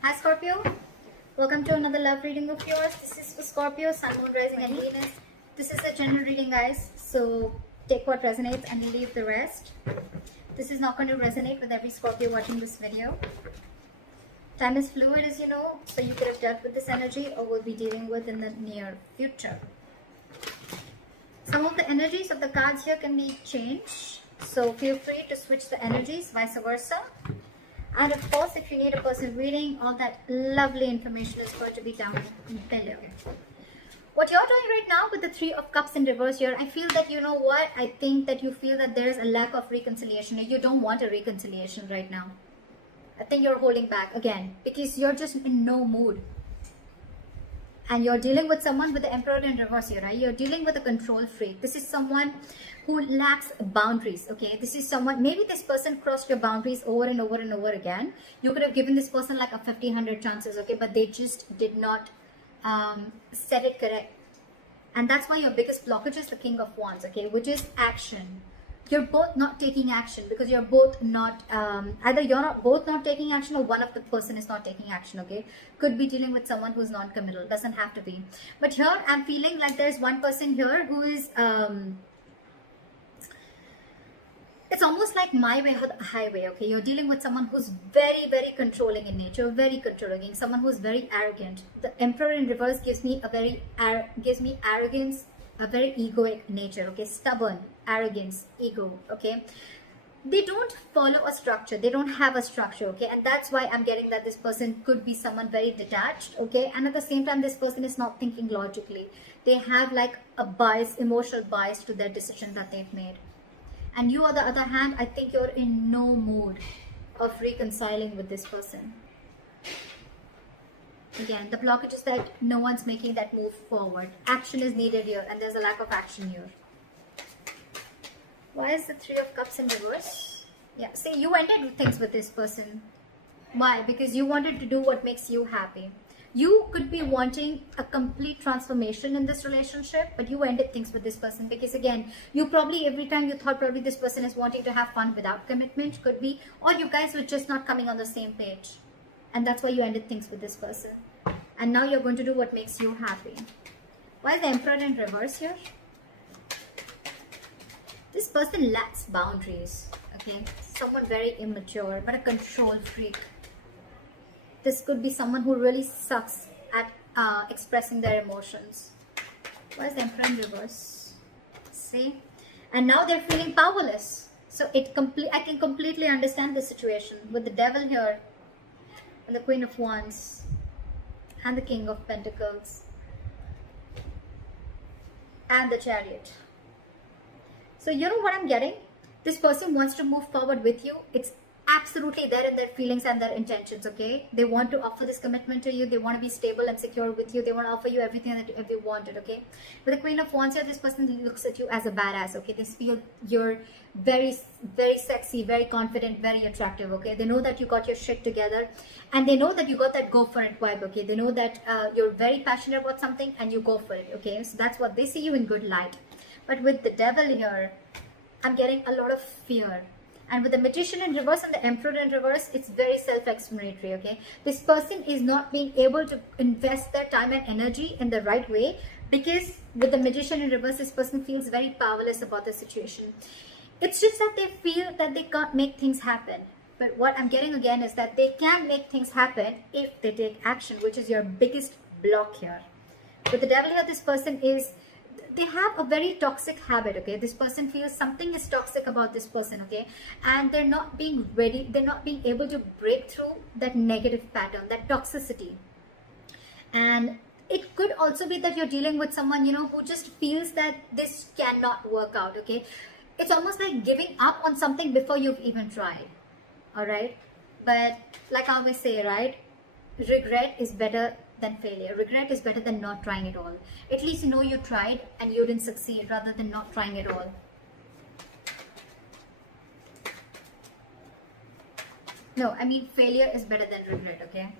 Hi Scorpio, welcome to another love reading of yours. This is for Scorpio, Sun, Moon, Rising and Venus. This is a general reading, guys, so take what resonates and leave the rest. This is not going to resonate with every Scorpio watching this video. Time is fluid, as you know, so you could have dealt with this energy or will be dealing with in the near future. Some of the energies of the cards here can be changed, so feel free to switch the energies, vice versa. And of course, if you need a personal reading, all that lovely information is going to be down below. What you're doing right now with the Three of Cups in reverse here, I feel that, you know what, I think that you feel that there's a lack of reconciliation. You don't want a reconciliation right now. I think you're holding back again because you're just in no mood. And you're dealing with someone with the Emperor in reverse here, right? You're dealing with a control freak. This is someone who lacks boundaries, okay? This is someone, maybe this person crossed your boundaries over and over and over again. You could have given this person like a 1,500 chances, okay? But they just did not set it correct. And that's why your biggest blockage is the King of Wands, okay? Which is action. You're both not taking action because you're both not, either you're not both not taking action or one of the person is not taking action, okay? Could be dealing with someone who's non-committal, doesn't have to be. But here I'm feeling like there's one person here who is, it's almost like my way or the highway, okay? You're dealing with someone who's very, very controlling in nature, very controlling, someone who's very arrogant. The Emperor in reverse gives me a very, arrogance, a very egoic nature, okay? Stubborn, arrogance, ego, okay? They don't follow a structure. They don't have a structure, okay? And that's why I'm getting that this person could be someone very detached, okay? And at the same time, this person is not thinking logically. They have like a bias, emotional bias to their decision that they've made. And you, on the other hand, I think you're in no mood of reconciling with this person. Again, the blockage is that no one's making that move forward. Action is needed here and there's a lack of action here. Why is the Three of Cups in reverse? Yeah, see, you ended things with this person. Why? Because you wanted to do what makes you happy. You could be wanting a complete transformation in this relationship, but you ended things with this person because, again, you probably, every time you thought probably this person is wanting to have fun without commitment, could be, or you guys were just not coming on the same page. And that's why you ended things with this person. And now you're going to do what makes you happy. Why is the Emperor in reverse here? This person lacks boundaries, okay? Someone very immature, but a control freak. This could be someone who really sucks at expressing their emotions. Why is the Emperor in reverse? See? And now they're feeling powerless. So I can completely understand the situation with the Devil here, and the Queen of Wands, and the King of Pentacles, and the Chariot. So you know what I'm getting? This person wants to move forward with you. It's absolutely there in their feelings and their intentions, okay? They want to offer this commitment to you. They want to be stable and secure with you. They want to offer you everything that you wanted, okay? With the Queen of Wands here, this person looks at you as a badass, okay? They feel you're very, very sexy, very confident, very attractive, okay? They know that you got your shit together and they know that you got that go for it vibe, okay? They know that you're very passionate about something and you go for it, okay? So that's what they see you in good light. But with the Devil here, I'm getting a lot of fear. And with the Magician in reverse and the Emperor in reverse, it's very self-explanatory, okay? This person is not being able to invest their time and energy in the right way because with the Magician in reverse, this person feels very powerless about the situation. It's just that they feel that they can't make things happen. But what I'm getting again is that they can make things happen if they take action, which is your biggest block here. With the Devil here, this person is, they have a very toxic habit, okay? This person feels something is toxic about this person, okay? And they're not being ready, they're not being able to break through that negative pattern, that toxicity. And it could also be that you're dealing with someone, you know, who just feels that this cannot work out, okay? It's almost like giving up on something before you've even tried, all right? But like I always say, right? Regret is better than failure. Regret is better than not trying at all. At least you know you tried and you didn't succeed rather than not trying at all. No, I mean failure is better than regret, okay?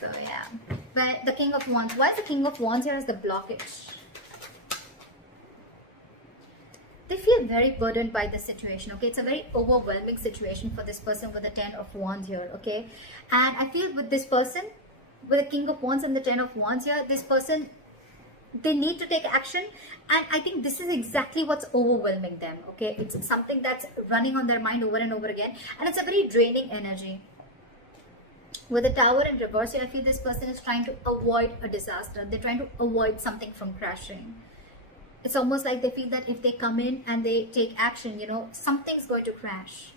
So yeah. But the King of Wands, why is the King of Wands here as the blockage? they feel very burdened by the situation, okay? It's a very overwhelming situation for this person with the 10 of Wands here, okay? And I feel with this person, with the King of Wands and the 10 of Wands here, this person, they need to take action, and I think this is exactly what's overwhelming them, okay? It's something that's running on their mind over and over again, and it's a very draining energy. With the Tower in reverse here, I feel this person is trying to avoid a disaster. They're trying to avoid something from crashing. It's almost like they feel that if they come in and they take action, you know, something's going to crash.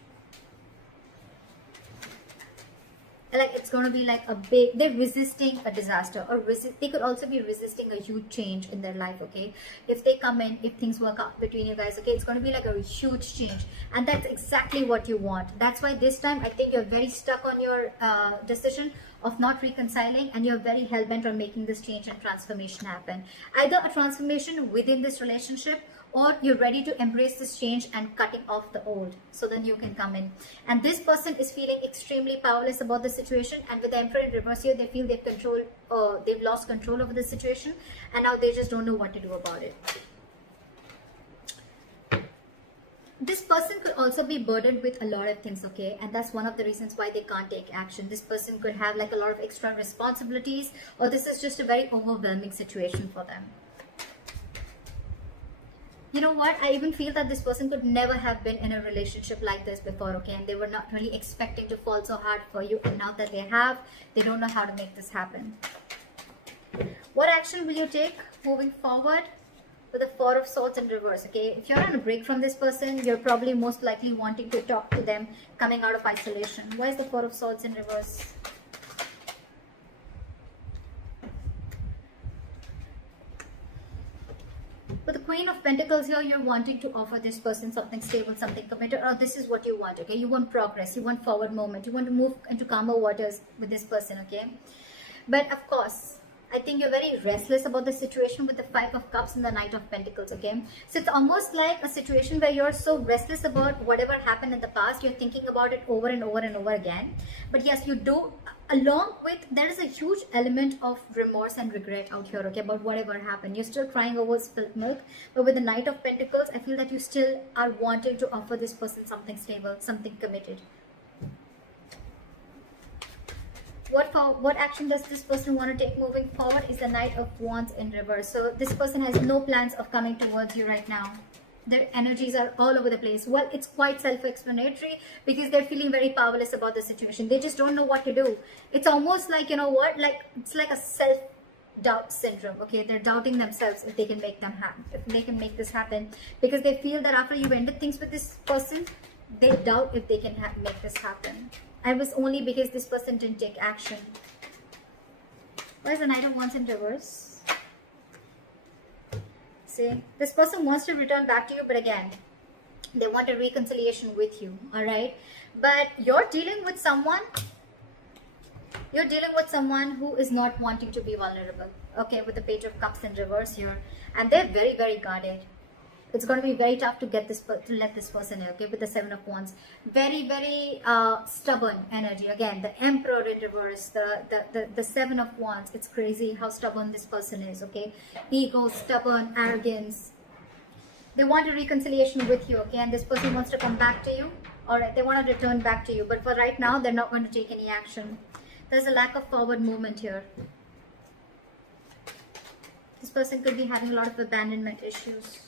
Like it's going to be like a big, they're resisting a disaster, or they could also be resisting a huge change in their life, okay? If they come in, if things work out between you guys, okay, it's going to be like a huge change, and that's exactly what you want. That's why this time I think you're very stuck on your decision of not reconciling, and you're very hell-bent on making this change and transformation happen. Either a transformation within this relationship, or you're ready to embrace this change and cutting off the old so the new can come in. And this person is feeling extremely powerless about the situation, and with the Emperor in reverse here, they feel they've lost control over the situation, and now they just don't know what to do about it. This person could also be burdened with a lot of things, okay? And that's one of the reasons why they can't take action. This person could have like a lot of extra responsibilities, or this is just a very overwhelming situation for them. You know what? I even feel that this person could never have been in a relationship like this before, okay? And they were not really expecting to fall so hard for you. And now that they have, they don't know how to make this happen. What action will you take moving forward? With the Four of Swords in reverse, okay? If you're on a break from this person, you're probably most likely wanting to talk to them coming out of isolation. Why is the Four of Swords in reverse? With the Queen of Pentacles here, you're wanting to offer this person something stable, something committed, or this is what you want, okay? You want progress, you want forward movement, you want to move into calmer waters with this person, okay? But of course, I think you're very restless about the situation with the Five of Cups and the Knight of Pentacles, okay? So it's almost like a situation where you're so restless about whatever happened in the past, you're thinking about it over and over and over again. But yes, you do, along with, there is a huge element of remorse and regret out here, okay, about whatever happened. You're still crying over spilled milk, but with the Knight of Pentacles, I feel that you still are wanting to offer this person something stable, something committed. What action does this person want to take moving forward is the Knight of Wands in reverse. So this person has no plans of coming towards you right now. Their energies are all over the place. Well, it's quite self-explanatory because they're feeling very powerless about the situation. They just don't know what to do. It's almost like, you know what, like it's like a self-doubt syndrome. Okay, they're doubting themselves if they can make them happen, if they can make this happen, because they feel that after you've ended things with this person, they doubt if they can make this happen. I was only because this person didn't take action. Why is the Knight of Wands in reverse? See, this person wants to return back to you, but again, they want a reconciliation with you, all right? But you're dealing with someone who is not wanting to be vulnerable, okay, with the Page of Cups in reverse here, and they're very, very guarded. It's going to be very tough to get this to let this person in, okay, with the Seven of Wands. Very, very stubborn energy. Again, the Emperor in reverse, the Seven of Wands. It's crazy how stubborn this person is, okay? Ego, stubborn, arrogance. They want a reconciliation with you, okay? And this person wants to come back to you. Alright, they want to return back to you. But for right now, they're not going to take any action. There's a lack of forward movement here. This person could be having a lot of abandonment issues.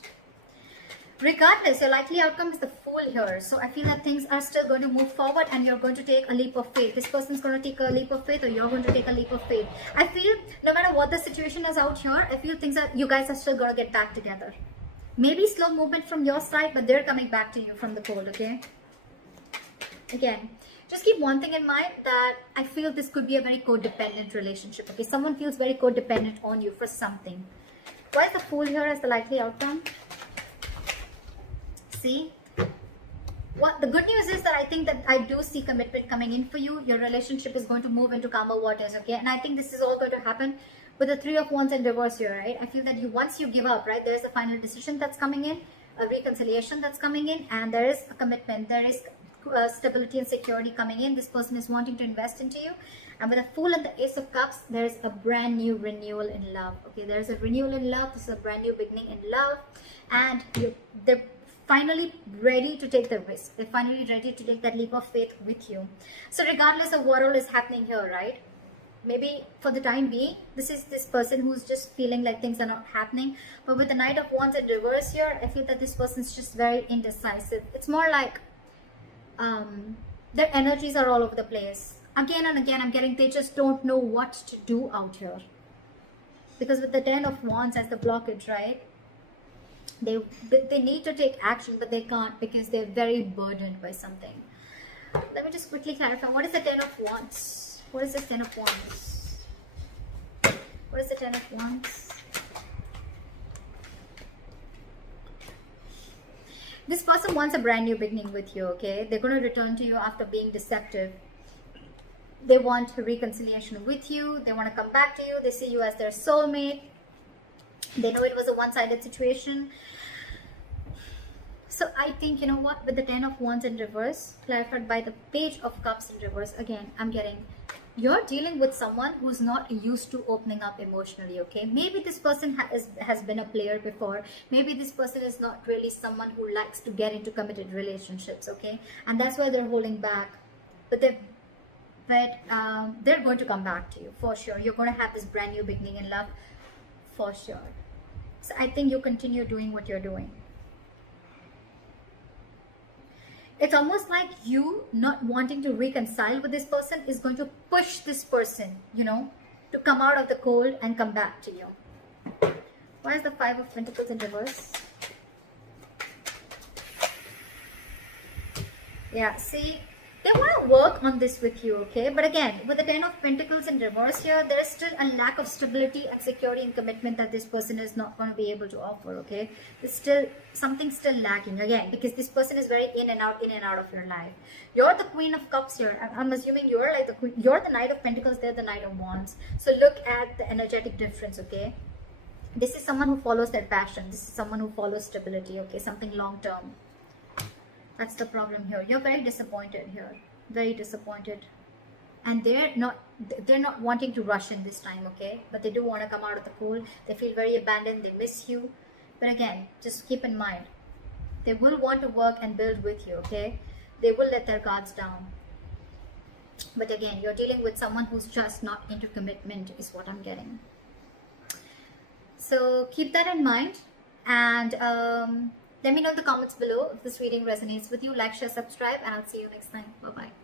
Regardless, your likely outcome is the Fool here. So I feel that things are still going to move forward and you're going to take a leap of faith. This person's going to take a leap of faith, or you're going to take a leap of faith. I feel no matter what the situation is out here, I feel you guys are still going to get back together. Maybe slow movement from your side, but they're coming back to you from the cold, okay? Again, just keep one thing in mind, that I feel this could be a very codependent relationship, okay? Someone feels very codependent on you for something. Why is the Fool here as the likely outcome? See, what the good news is that I think that I do see commitment coming in for you. Your relationship is going to move into calmer waters, okay? And I think this is all going to happen with the Three of Wands in reverse here, right? I feel that once you give up, right, there's a final decision that's coming in, a reconciliation that's coming in, and there is a commitment, there is stability and security coming in. This person is wanting to invest into you. And with the Fool and the Ace of Cups, there is a brand new renewal in love, okay? There is a renewal in love. This is a brand new beginning in love, and they're finally ready to take the risk. They're finally ready to take that leap of faith with you. So regardless of what all is happening here, right? Maybe for the time being, this is this person who's just feeling like things are not happening. But with the Knight of Wands in reverse here, I feel that this person's just very indecisive. It's more like their energies are all over the place. Again and again, I'm getting they just don't know what to do out here. Because with the 10 of Wands as the blockage, right? They need to take action, but they can't because they're very burdened by something. Let me just quickly clarify. What is the 10 of Wands? What is the 10 of Wands? What is the 10 of Wands? This person wants a brand new beginning with you, okay? They're going to return to you after being deceptive. They want reconciliation with you. They want to come back to you. They see you as their soulmate. They know it was a one-sided situation. So I think, you know what, with the 10 of Wands in reverse, clarified by the Page of Cups in reverse, again, I'm getting, you're dealing with someone who's not used to opening up emotionally, okay? Maybe this person has been a player before. Maybe this person is not really someone who likes to get into committed relationships, okay? And that's why they're holding back. But they're going to come back to you, for sure. You're going to have this brand new beginning in love, for sure. So I think you continue doing what you're doing. It's almost like you not wanting to reconcile with this person is going to push this person, you know, to come out of the cold and come back to you. Why is the 5 of Pentacles in reverse? Yeah, see, they want to work on this with you, okay? But again, with the 10 of Pentacles in reverse here, there's still a lack of stability and security and commitment that this person is not going to be able to offer, okay? There's still something still lacking, again, because this person is very in and out of your life. You're the Queen of Cups here. I'm assuming you're like the Queen. You're the Knight of Pentacles, they're the Knight of Wands. So look at the energetic difference, okay? This is someone who follows their passion. This is someone who follows stability, okay? Something long-term. That's the problem here. You're very disappointed here. Very disappointed. And they're not wanting to rush in this time, okay? But they do want to come out of the cold. They feel very abandoned. They miss you. But again, just keep in mind, they will want to work and build with you, okay? They will let their guards down. But again, you're dealing with someone who's just not into commitment is what I'm getting. So keep that in mind. And let me know in the comments below if this reading resonates with you. Like, share, subscribe, and I'll see you next time. Bye-bye.